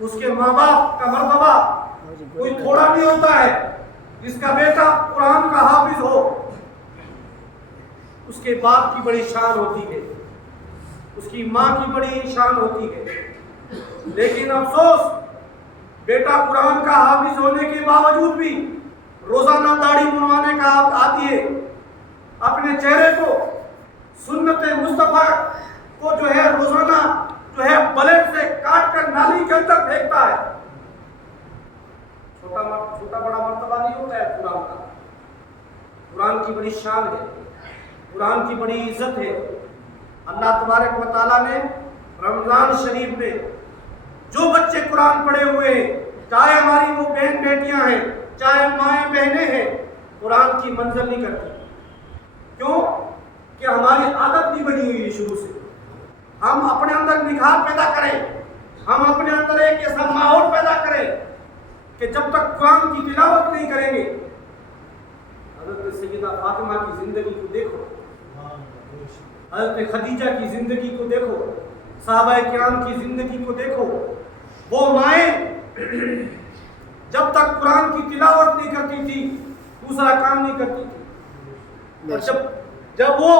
اس کے ماں باپ کا مرتبہ کوئی تھوڑا نہیں ہوتا ہے. جس کا بیٹا قرآن کا حافظ ہو اس کے باپ کی بڑی شان ہوتی ہے, اس کی ماں کی بڑی شان ہوتی ہے. لیکن افسوس بیٹا قرآن کا حافظ ہونے کے باوجود بھی روزانہ داڑھی منوانے کا عادی ہے, اپنے چہرے کو سنت مصطفیٰ کو جو ہے روزانہ جو ہے بلیڈ سے کاٹ کر نالی کے اندر پھینکتا ہے. چھوٹا بڑا مرتبہ نہیں ہوتا ہے قرآن کا. قرآن کی بڑی شان ہے, قرآن کی بڑی عزت ہے. اللہ تبارک و تعالیٰ نے رمضان شریف میں جو بچے قرآن پڑھے ہوئے ہیں, چاہے ہماری وہ بہن بیٹیاں ہیں, چاہے مائیں بہنیں ہیں, قرآن کی منزل نہیں کرتی. کیوں کہ ہماری عادت نہیں بنی ہوئی ہے شروع سے. ہم اپنے اندر نکھار پیدا کریں, ہم اپنے اندر ایک ایسا ماحول پیدا کریں کہ جب تک قرآن کی تلاوت نہیں کریں گے. حضرت سیدہ فاطمہ کی زندگی کو دیکھو, حضرت خدیجہ کی زندگی کو دیکھو, صحابہ کرام کی زندگی کو دیکھو. وہ مائیں جب تک قرآن کی تلاوت نہیں کرتی تھی دوسرا کام نہیں کرتی تھی. اور جب وہ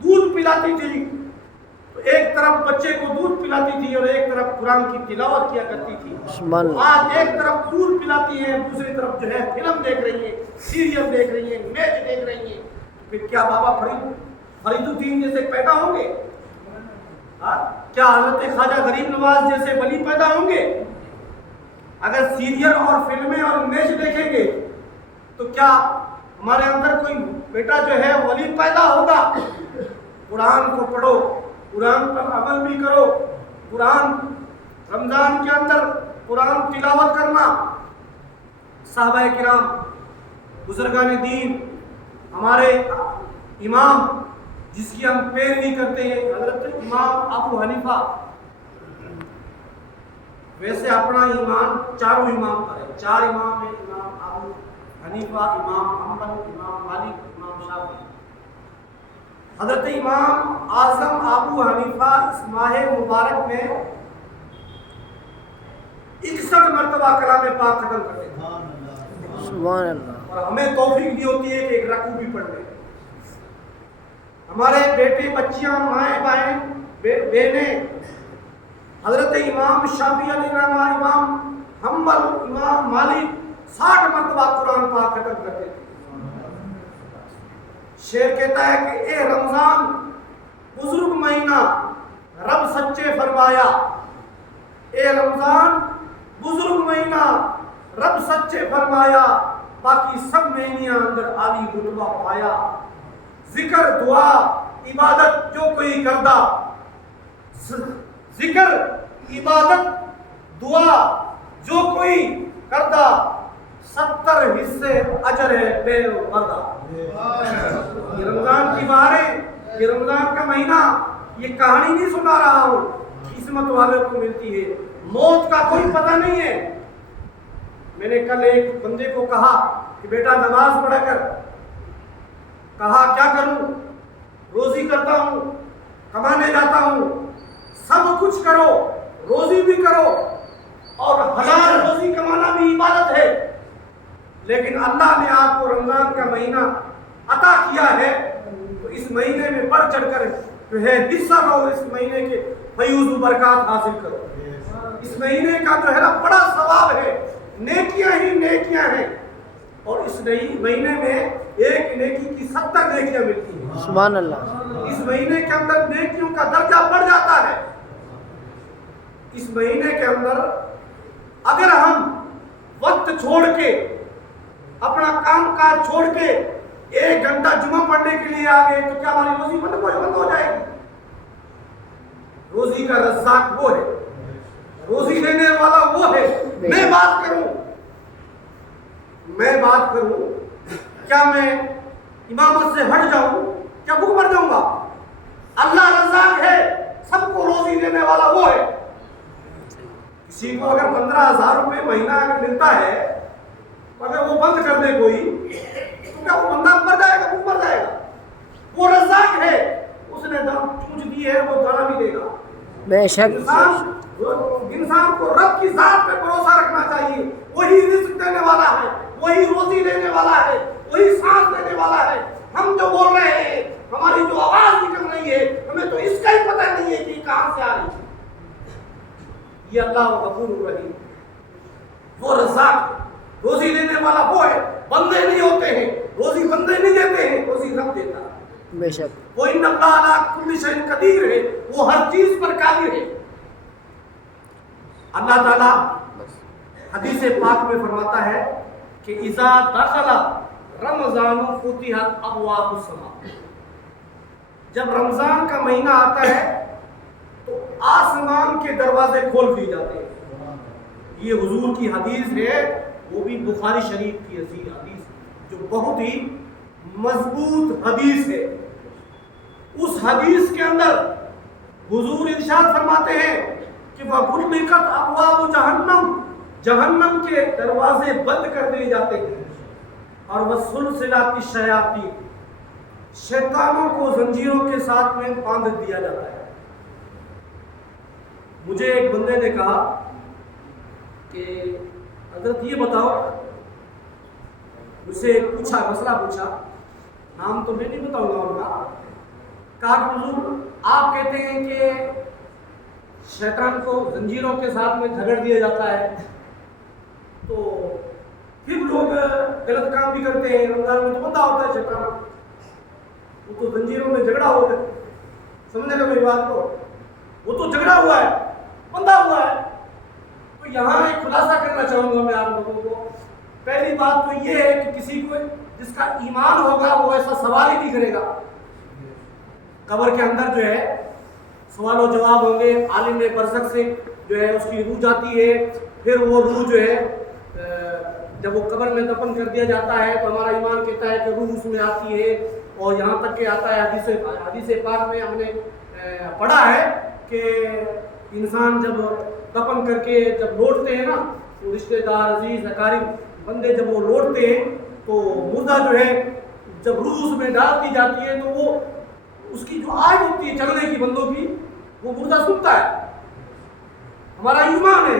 دودھ پلاتی تھی تو ایک طرف بچے کو دودھ پلاتی تھی اور ایک طرف قرآن کی تلاوت کیا کرتی تھی. آج ایک طرف دودھ پلاتی ہے, دوسری طرف جو ہے فلم دیکھ رہی ہے, سیریل دیکھ رہی ہے, میچ دیکھ رہی ہے. پھر کیا بابا فرید الدین جیسے پیدا ہوں گے؟ کیا حضرت خواجہ غریب نواز جیسے ولی پیدا ہوں گے؟ اگر سیریل اور فلمیں اور میچ دیکھیں گے تو کیا ہمارے اندر کوئی بیٹا جو ہے ولی پیدا ہوگا؟ قرآن کو پڑھو, قرآن پر عمل بھی کرو. قرآن رمضان کے اندر قرآن تلاوت کرنا. صحابہ کرام, بزرگان دین, ہمارے امام جس کی ہم پیروی کرتے ہیں حضرت امام ابو حنیفہ, ویسے اپنا ایمان چاروں امام پر ہے. 4 امام ہیں, امام ابو حنیفہ, امام حنبل, امام مالک, امام شافعی. حضرت امام اعظم ابو حنیفہ اس ماہ مبارک میں 61 مرتبہ کلام پاک ختم کرتے ہیں. سبحان اللہ. اور ہمیں توفیق دی ہوتی ہے کہ ایک رکوع بھی پڑھ لیں. ہمارے بیٹے بچیاں, مائیں بہن بہنیں, حضرت امام شافعی علیہ رحمہ, امام حنبل, امام مالک 60 مرتبہ قرآن پاک ختم کرتے تھے. شعر کہتا ہے کہ اے رمضان بزرگ مہینہ رب سچے فرمایا, اے رمضان بزرگ مہینہ رب سچے فرمایا, باقی سب مہینیاں اندر عالی رتبہ پایا. ذکر دعا عبادت جو کوئی کردا, ذکر عبادت دعا جو کوئی کردا, 70 حصے اجر ہے بے مردہ. یہ رمضان کی بہاریں, یہ رمضان کا مہینہ, یہ کہانی نہیں سنا رہا ہوں, قسمت والوں کو ملتی ہے. موت کا کوئی پتہ نہیں ہے. میں نے کل ایک بندے کو کہا کہ بیٹا نماز پڑھا کر. کہا کیا کروں, روزی کرتا ہوں, کمانے جاتا ہوں. سب کچھ کرو, روزی بھی کرو, اور حلال روزی کمانا بھی عبادت ہے, لیکن اللہ نے آپ کو رمضان کا مہینہ عطا کیا ہے تو اس مہینے میں بڑھ چڑھ کر جو ہے حصہ لو, اس مہینے کے فیوز و برکات حاصل کرو. اس مہینے کا جو ہے نا بڑا ثواب ہے, نیکیاں ہی نیکیاں ہیں, اور اس مہینے میں ایک نیکی کی 70 نیکیاں ملتی ہیں. سبحان اللہ. اس مہینے کے اندر نیکیوں کا درجہ بڑھ جاتا ہے. اس مہینے کے اندر اگر ہم وقت چھوڑ کے, اپنا کام کاج چھوڑ کے 1 گھنٹہ جمعہ پڑھنے کے لیے آ گئے تو کیا ہماری روزی بند ہو جائے گی؟ روزی کا رزاق وہ ہے, روزی دینے والا وہ ہے. میں بات کروں کیا میں امامت سے ہٹ جاؤں, کیا بھوک مر جاؤں گا؟ اللہ رزاق ہے, سب کو روزی دینے والا وہ ہے. کسی کو اگر 15,000 روپے مہینہ اگر ملتا ہے اگر وہ بند کر دے کوئی تو کیا وہ بندہ مر جائے گا, بھوک مر جائے گا؟ وہ رزاق ہے, اس نے چونچ دی ہے, وہ دانا بھی دے گا. بے شک. انسان इंसान को रब की जात पे भरोसा रखना चाहिए। वही रिस्क देने वाला है, वही रोजी देने वाला है, वही सांस देने वाला है। हम जो बोल रहे हैं, हमारी जो आवाज निकल रही है, हमें तो इसका ही पता नहीं है कि कहां से आ रही है। ये अल्लाह गफूर रहीम, वो रज़्ज़ाक, रोजी देने वाला वो है। बंदे नहीं होते हैं, रोजी बंदे नहीं देते हैं, रोजी रब देता है। बेशक वो इन्नल्लाह अला कुल्ली शैइन कदीर है, वो हर चीज पर कादिर है। अल्लाह ताला हदीस पाक में फरमाता है कि इज़ा दखला रमज़ान फुतिहत अबवाबुस समा, जब रमजान का महीना आता है तो आसमान के दरवाजे खोल दिए जाते हैं। ये हुजूर की हदीस है, वो भी बुखारी शरीफ की हदीस, जो बहुत ही मजबूत हदीस है। उस हदीस के अंदर हुजूर इरशाद फरमाते हैं कि वगुल्लिकत अबवाब जहन्नम, जहन्नम के दरवाजे बंद कर दिए जाते हैं, और वसुलसिलाति शयातीन, शैतानों को जंजीरों के साथ में बांध दिया जाता है। मुझे एक बंदे ने कहा कि हजरत ये बताओ, मुझसे पूछा, मसला पूछा, नाम तो मैं नहीं बताऊंगा उनका। कहा कि हुजूर आप कहते हैं कि शैतान को जंजीरों के साथ में झगड़ दिया जाता है, तो फिर लोग गलत काम भी करते हैं। रमजान में तो बंदा होता है शैतान, वो तो जंजीरों में झगड़ा हो गया। समझेगा मेरी बात को? वो तो झगड़ा हुआ है, बंधा हुआ है। तो यहाँ एक खुलासा करना चाहूंगा मैं आप लोगों को। पहली बात तो ये है कि किसी को जिसका ईमान होगा वो ऐसा सवाल ही नहीं करेगा। कब्र के अंदर जो है सवाल और जवाब होंगे, आलिम बरज़ख से जो है उसकी रूह जाती है, फिर वो रूह जो है जब वो कब्र में दफन कर दिया जाता है तो हमारा ईमान कहता है कि रूह उसमें आती है। और यहाँ तक के आता है हदीस पाक में हमने पढ़ा है कि इंसान जब दफन करके जब लौटते हैं ना, तो रिश्तेदार अजीज अकारिब बंदे जब वो लौटते हैं तो मुर्दा जो है जब रूह उसमें डाल दी जाती है तो वो उसकी जो आग होती है चलने की बंदों की, वो मुर्दा सुनता है। हमारा ईमान है,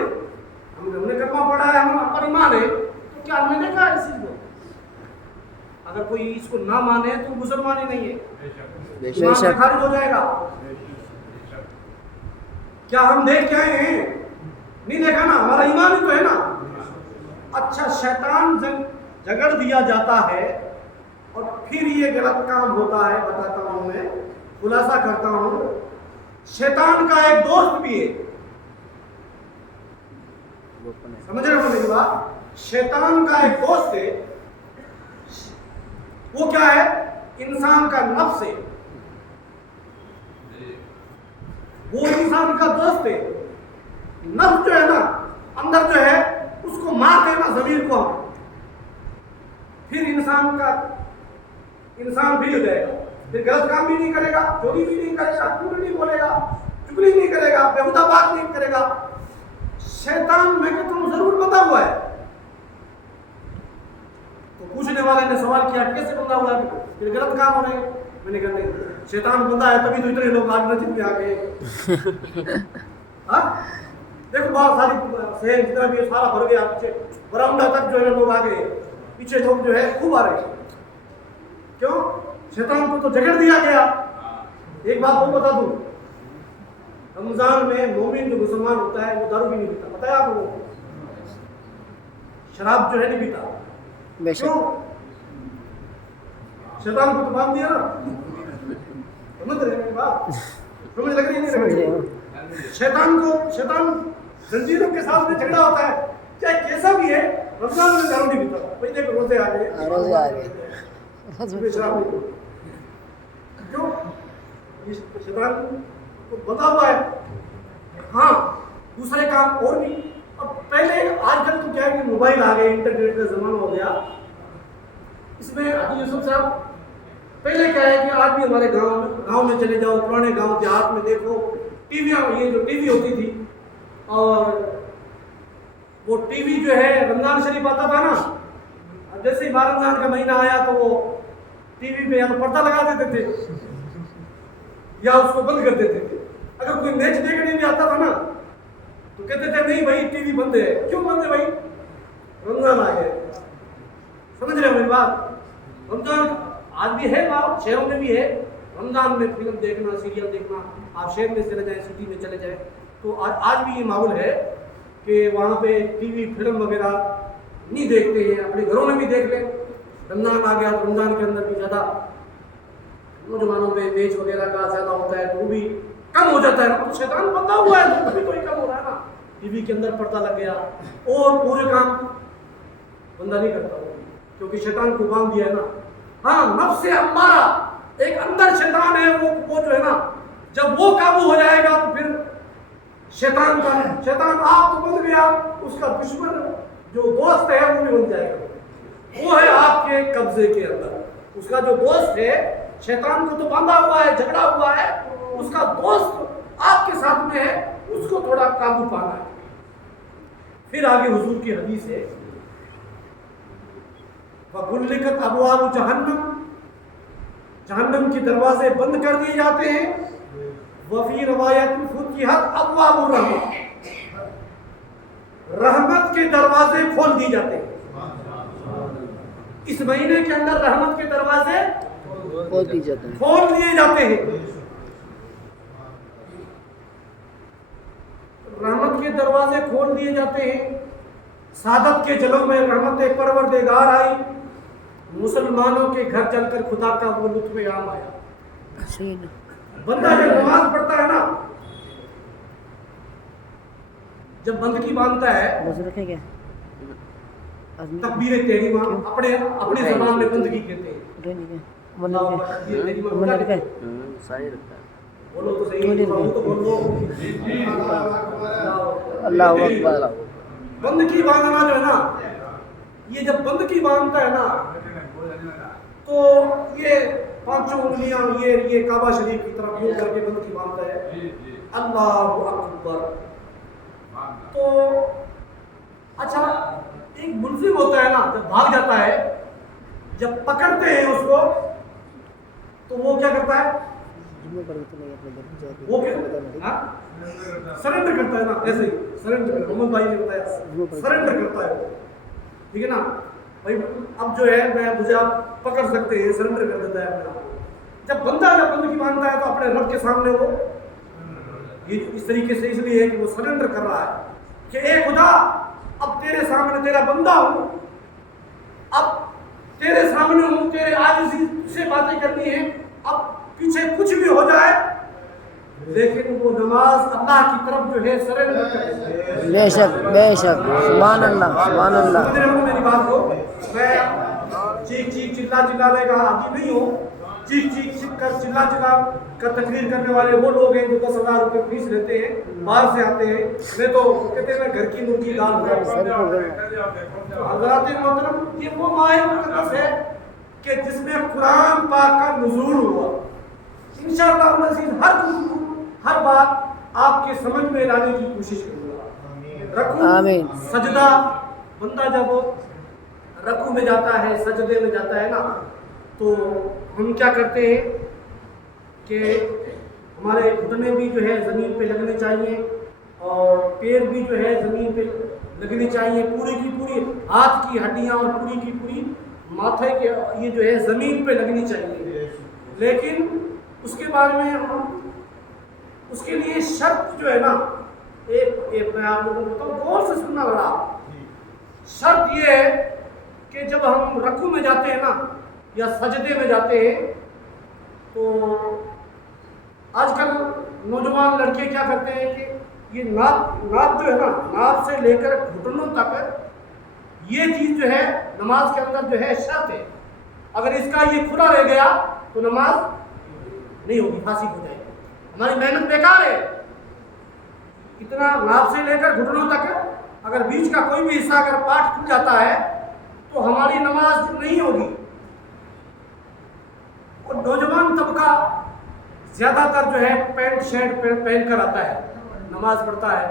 हमने कलमा पढ़ा है, हमारा पर ईमान है, तो क्या हमने देखा है इस चीज को? अगर कोई इसको ना माने तो मुसलमान ही नहीं है, ईमान से खारिज हो जाएगा। क्या हम देख के आए हैं? नहीं देखा ना, हमारा ईमान ही तो है ना। अच्छा, शैतान झगड़ दिया जाता है और फिर ये गलत काम होता है। बताता हूं मैं, खुलासा करता हूं। शैतान का एक दोस्त भी है, समझ रहे हो मेरी बात? शैतान का एक दोस्त है, वो क्या है? इंसान का नफ्स है, वो इंसान का दोस्त है। नफ्स जो है ना अंदर जो है उसको मार देना जमीर को, फिर इंसान भी हो जाएगा, फिर गलत काम भी नहीं करेगा, चोरी भी नहीं करेगा, झूठ नहीं बोलेगा, चुगली नहीं करेगा, बेहुदा बात नहीं करेगा। शैतान मैं कहता हूं जरूर बंधा हुआ है। तो पूछने वाले ने सवाल किया कैसे बंधा हुआ है, फिर गलत काम हो रहे हैं। मैंने कहा नहीं, शैतान बंधा है तभी तो इतने लोग आज मस्जिद में आ गए। देखो बहुत सारी शहर जितना भी सारा भर गया, पीछे बरामदा तक जो है लोग आ गए, पीछे लोग जो है खूब आ रहे हैं। क्यों? शैतान को तो झगड़ दिया गया। एक बात वो बता दूं, रमजान में मोमिन जो मुसलमान होता है वो दारू भी नहीं पीता, पता है आपको? शराब जो है नहीं पीता। क्यों? शैतान को तो बांध दिया ना। समझ रहे मेरी बात? समझ लग रही नहीं लग रही? शैतान जंजीरों के साथ में झगड़ा होता है, चाहे कैसा भी है। रमजान में दारू नहीं पीता, महीने को रोजे आ गए, शराब नहीं पीता। क्यों? शैतान को बता हुआ है। हाँ, दूसरे काम और भी। अब पहले आजकल तो क्या है कि मोबाइल आ गए, इंटरनेट का जमाना हो गया। इसमें यूसुफ साहब, पहले क्या है कि आज भी हमारे गांव में चले जाओ, पुराने गांव देहात में देखो, टीवी, ये जो टीवी होती थी, और वो टीवी जो है रमजान शरीफ आता था ना, जैसे ही रमजान का महीना आया तो वो टीवी में या तो पर्दा लगा देते थे या उसको बंद कर देते थे। अगर कोई मैच देखने भी आता था ना कहते थे नहीं भाई टीवी बंद है। क्यों बंद है भाई? रमजान आ गया। समझ रहे हो मेरी बात? रमजान आज भी है, माहौल शहरों में भी है। रमजान में फिल्म देखना, सीरियल देखना, आप शहर में चले जाएं, सिटी में चले जाएं, तो आज भी ये माहौल है कि वहाँ पे टीवी फिल्म वगैरह नहीं देखते हैं। अपने घरों में भी देख लें। रमजान आ गया तो रमजान के अंदर भी ज़्यादा नौजवानों पे मैच वगैरह का ज़्यादा होता है, तो वो भी कम हो जाता है। तो शैतान पता हुआ है तो कभी कोई कम हो रहा है ना, टीवी के अंदर पर्दा लग गया और पूरे काम बंदा नहीं करता क्योंकि शैतान को बांध दिया है ना। हाँ, नफ्स अम्मारा, एक अंदर शैतान है, वो जो है ना, जब वो काबू हो जाएगा तो फिर शैतान आप तो बन गया, उसका दुश्मन जो दोस्त है वो भी बन जाएगा। वो है आपके कब्जे के अंदर। उसका जो दोस्त है, शैतान को तो बांधा हुआ है, झगड़ा हुआ है, उसका दोस्त आपके साथ में है, उसको थोड़ा काबू पाना है। फिर आगे हुजूर की हदीस है, वगुल्लिकत अबवाब जहन्नम, जहन्नम के दरवाजे बंद कर दिए जाते हैं। वफी रवायत फुतिहत अबवाबुर रहमत, रहमत के दरवाजे खोल दिए जाते हैं। इस महीने के अंदर रहमत के दरवाजे खोल दिए जाते हैं। रहमत के दरवाजे खोल दिए जाते हैं। सादत के जलों में रहमत परवरदिगार आई। मुसलमानों के घर चलकर खुदा का वो लुत्फ़ आम आया। बंदा जब नमाज पढ़ता है ना, जब बंदगी बांधता है, तकबीर तहरीमा अपने ज़बान में बंदगी कहते हैं। बोलो तो सही, तो बोलो। अल्लाहु अकबर। बंदगी बांधना जो है ना, ये जब बंदगी बांधता है ना, तो ये पांचों उंगलियां ये काबा शरीफ की तरफ यूं करके बंदगी बांधता है, अल्लाहु अकबर। तो अच्छा, एक मुल्जिम होता है ना, जब भाग जाता है, जब पकड़ते हैं उसको, तो वो क्या करता है? वो क्या सरेंडर करता है ना, ऐसे ही सरेंडर, मोहम्मद भाई ने बताया, सरेंडर करता है वो, ठीक है ना भाई। अब जो है मुझे आप पकड़ सकते हैं, सरेंडर कर देता है अपना। जब बंदगी बांधता है तो अपने रब के सामने वो ये इस तरीके से इसलिए है कि वो सरेंडर कर रहा है कि ए खुदा, अब तेरे सामने तेरा बंदा हूँ, अब तेरे सामने हूँ, तेरे आजिज़ी से बातें करनी है, अब पीछे कुछ भी हो जाए, लेकिन वो नमाज अल्लाह की तरफ जो है सरेंडर कर। बेशक सुभान अल्लाह, सुभान अल्लाह। मेरी बात को, मैं चीख चिल्लाने का आदि नहीं हूँ। चीख कर चिल्ला कर तकरीर करने वाले वो लोग हैं जो 10,000 रुपये फीस लेते हैं, बाहर से आते हैं। मैं तो कहते हैं मैं घर की मुर्गी दाल हज़रात मोहतरम, ये वो माह मुक़द्दस है कि जिसमें कुरान पाक का नुज़ूल हुआ। इंशाअल्लाह हर बात आपके समझ में लाने की कोशिश करूँगा। रकू सजदा, बंदा जब रकू में जाता है, सजदे में जाता है ना, तो हम क्या करते हैं कि हमारे घुटने भी जो है ज़मीन पे लगने चाहिए और पैर भी जो है ज़मीन पे लगने चाहिए। पूरी की पूरी हाथ की हड्डियाँ और पूरी की पूरी माथे के ये जो है ज़मीन पे लगनी चाहिए। लेकिन उसके बाद में हम उसके लिए शर्त जो है ना, एक मैं आप लोगों को बताऊँ, गौर से सुनना बड़ा। शर्त ये है कि जब हम रकू में जाते हैं ना या सजदे में जाते हैं, तो आजकल नौजवान लड़के क्या करते हैं कि ये नाक जो है ना, नाक से लेकर घुटनों तक ये चीज़ जो है नमाज के अंदर जो है शर्त है। अगर इसका ये खुला रह गया तो नमाज नहीं होगी, फासी हो जाएगी, हमारी मेहनत बेकार है। इतना नाक से लेकर घुटनों तक अगर बीच का कोई भी हिस्सा अगर पार्ट खुल जाता है तो हमारी नमाज नहीं होगी। और नौजवान तबका ज़्यादातर जो है पैंट शर्ट पहन कर आता है, नमाज पढ़ता है,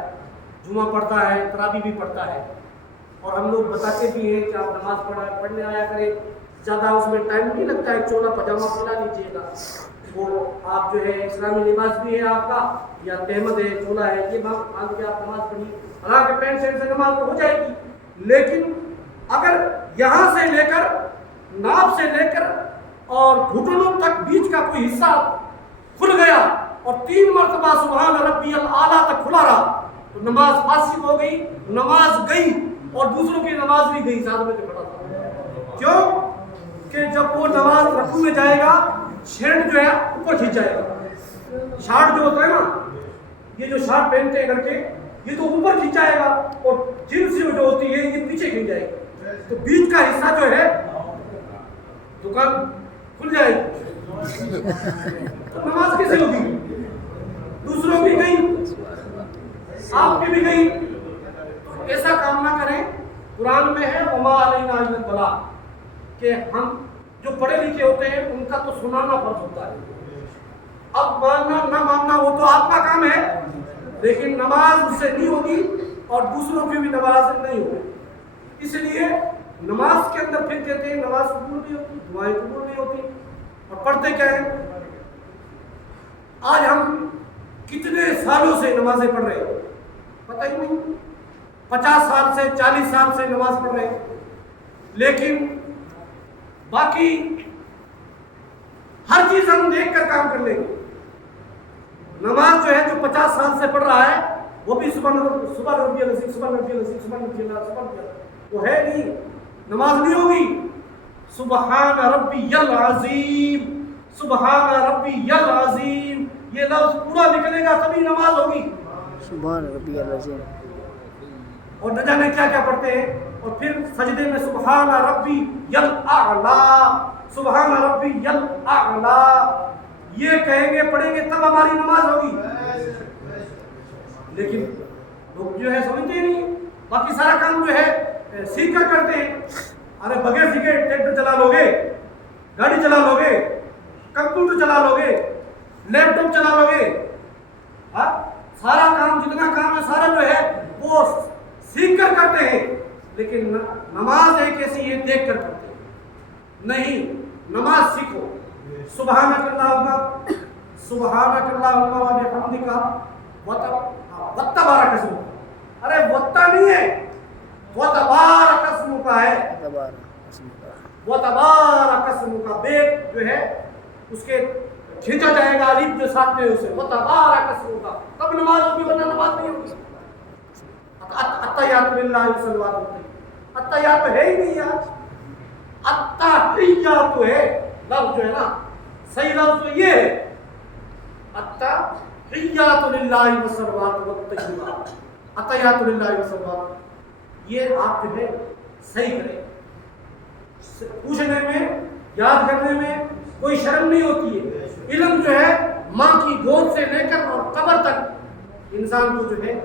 जुमा पढ़ता है, तरावी भी पढ़ता है। और हम लोग बताते भी हैं कि आप नमाज पढ़ने आया करें, ज़्यादा उसमें टाइम नहीं लगता है, चोला पजामा सिला लीजिएगा, وہ آپ جو ہے اسلامی لباس بھی ہے آپ کا یا تہمد ہے چولا ہے یہ مان کے آپ نماز پڑھی حالانکہ پینٹ شرٹ سے نماز تو ہو جائے گی لیکن اگر یہاں سے لے کر ناف سے لے کر اور گھٹنوں تک بیچ کا کوئی حصہ کھل گیا اور 3 مرتبہ سبحان ربی الاعلیٰ تک کھلا رہا تو نماز فاسد ہو گئی نماز گئی اور دوسروں کی نماز بھی گئی ساتھ میں جو کھڑا تھا کیوں کہ جب وہ نماز رکوع میں جائے گا شرٹ جو ہے اوپر کھینچ جائے گا شارٹ جو ہوتا ہے نا یہ جو شارٹ پہنتے ہیں لڑکے یہ تو اوپر کھینچائے گا اور جنس جو ہوتی ہے یہ پیچھے کھینچ جائے گی تو بیچ کا حصہ جو ہے دکان کھل جائے گی تو نماز کیسے ہوگی دوسروں کی گئی آپ کی بھی گئی تو ایسا کام نہ کریں قرآن میں ہے وما علینا الا البلاغ کہ ہم جو پڑھے لکھے ہوتے ہیں ان کا تو سنانا فرض ہوتا ہے اب ماننا نہ ماننا وہ تو آپ کا کام ہے لیکن نماز اس سے نہیں ہوگی اور دوسروں کی بھی نماز نہیں ہوگی اس لیے نماز کے اندر پھر کہتے ہیں نماز قبول نہیں ہوتی دعائیں قبول نہیں ہوتی اور پڑھتے کیا ہیں آج ہم کتنے سالوں سے نمازیں پڑھ رہے ہیں پتہ ہی نہیں 50 سال سے 40 سال سے نماز پڑھ رہے ہیں لیکن باقی ہر چیز ہم دیکھ کر کام کر لیں گے نماز جو ہے جو 50 سال سے پڑھ رہا ہے وہ بھی صبح ربی العظیم صبح ربی العظیم صبح ربی اللہ صبح ربی اللہ وہ ہے نہیں نماز نہیں ہوگی سبحان ربی العظیم سبحان ربی العظیم یہ لفظ پورا نکلے گا تبھی نماز ہوگی سبحان ربی العظیم اور نہ جانے کیا کیا پڑھتے ہیں اور پھر سجدے میں سبحان ربی الاعلیٰ سبحان ربی الاعلیٰ یہ کہیں گے پڑھیں گے تب ہماری نماز ہوگی لیکن لوگ جو ہے سمجھتے ہی نہیں باقی سارا کام جو ہے سیکھ کر کرتے ہیں ارے بغیر سیکھے ٹریکٹر چلا لو گے گاڑی چلا لو گے کمپیوٹر چلا لو گے لیپ ٹاپ چلا لو گے سارا کام جتنا کام ہے سارا جو ہے وہ سیکھ کر کرتے ہیں لیکن نماز ایک ایسی ہے دیکھ کر کرتے ہیں نہیں نماز سیکھو سبحانک اللہم سبحانک اللہم و بحمدک وتبارک اسمک ارے وتا نہیں ہے وتبارک اسمک ہے وتبارک اسمک بیت جو ہے اس کے کھینچا جائے گا الف جو ساتھ میں اسے وتبارک اسمک تب نماز ہوگی ورنہ نماز نہیں ہوگی التحیات للہ والصلوات التحیات ہے ہی نہیں یار التحیات ہے لفظ جو ہے نا صحیح لفظ تو یہ ہے التحیات للہ والصلوات والطیبات التحیات للہ والصلوات یہ آپ جو ہے صحیح کریں پوچھنے میں یاد کرنے میں کوئی شرم نہیں ہوتی ہے علم جو ہے ماں کی گود سے لے کر اور قبر تک انسان کو جو ہے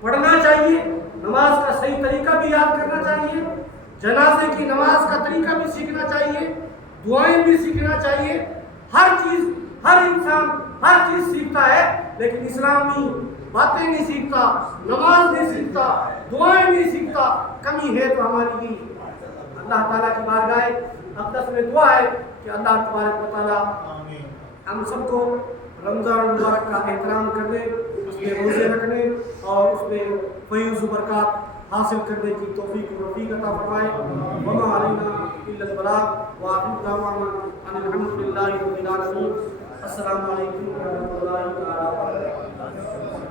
پڑھنا چاہیے نماز کا صحیح طریقہ بھی یاد کرنا چاہیے جنازے کی نماز کا طریقہ بھی سیکھنا چاہیے دعائیں بھی سیکھنا چاہیے ہر چیز ہر انسان ہر چیز سیکھتا ہے لیکن اسلامی باتیں نہیں سیکھتا نماز نہیں سیکھتا دعائیں نہیں سیکھتا کمی ہے تو ہماری ہی اللہ تعالیٰ کی بارگاہ اقدس میں دعا ہے کہ اللہ تبارک و تعالیٰ ہم سب کو رمضان المبارک کا احترام کرنے اس میں روزے رکھنے اور اس میں فیض و برکات حاصل کرنے کی توفیق و رفیق عطا فرمائے وما علینا الا البلاغ وآخر دعوانا ان الحمد للہ رب العالمین السلام علیکم ورحمۃ اللہ تعالی وبرکاتہ